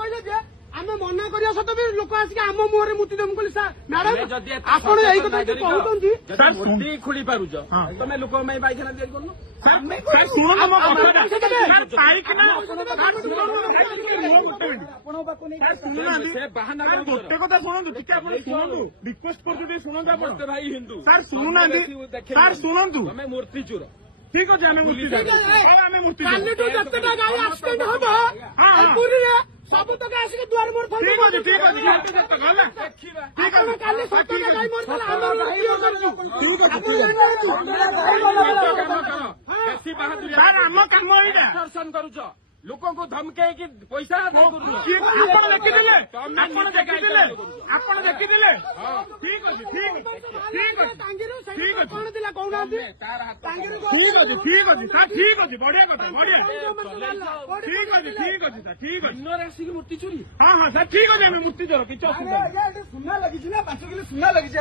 କହିଲେ ଆମେ ମନା କରିବା ସତ ବି ଲୋକ ଆସିକି ଆମ ମୁହଁରେ ମୁତି ଦେବୁ କହିଲି ମ୍ୟାଡାମ ଆପଣ ଏଇ କଥା କହୁଛନ୍ତି ମୂର୍ତ୍ତି ଖୋଳି ପାରୁଛ ତମେ ଲୋକଙ୍କ ପାଇଁ ପାଇଖାନା ତିଆରି କରୁନ। ଗୋଟେ କଥା ଶୁଣନ୍ତୁ ଟିକେ ଆପଣ ଶୁଣନ୍ତୁ ରିକ୍ୱେଷ୍ଟ କରୁଛୁ ଟିକେ ଶୁଣନ୍ତୁ ଆପଣ ଭାଇ ହିନ୍ଦୁ ସାର୍ ଶୁଣୁନାହାନ୍ତି ସାର୍ ଶୁଣନ୍ତୁ ତମେ ମୂର୍ତ୍ତି ଚୋର ଠିକ ଅଛି ଆମେ ମୂର୍ତ୍ତି ଆମେ ମୂର୍ତ୍ତି କାଲିଠୁ ଯେତେଟା ଗାଈ ଆକ୍ସିଡେଣ୍ଟ ହବ ପୁରୀରେ ସବୁ ତକ ଆସିକି ଦୁଆର ମୋର ଠିକ ଅଛି ଠିକ ଅଛି ଗଲା କାଲି ସତଟା ଗାଈ ମରିଥିଲା ଆମର ସାର୍ ଆମ କାମ ଏଇଟା କରୁଛ ଲୋକଙ୍କୁ ଧମକେଇକି ପଇସା ଆପଣ ଦେଖିଥିଲେ ଆପଣ ଦେଖିଥିଲେ ଠିକ ଅଛି ଠିକ କଣ ଥିଲା କହୁନାହାନ୍ତି ଠିକ ଅଛି ସାର୍ ଠିକ ଅଛି ବଢିଆ କଥା ବଢିଆ ଠିକ ଅଛି ସାର୍ ଠିକ ଅଛି ଆସିକି ମୂର୍ତ୍ତି ଚୋରି ହଁ ହଁ ସାର୍ ଠିକ ଅଛି ଆମେ ମୂର୍ତ୍ତି ଚୋର କିଛି ଅସୁବିଧା ସୁନା ଲାଗିଛି ନା 5 କିଲୋ ସୁନା ଲାଗିଛି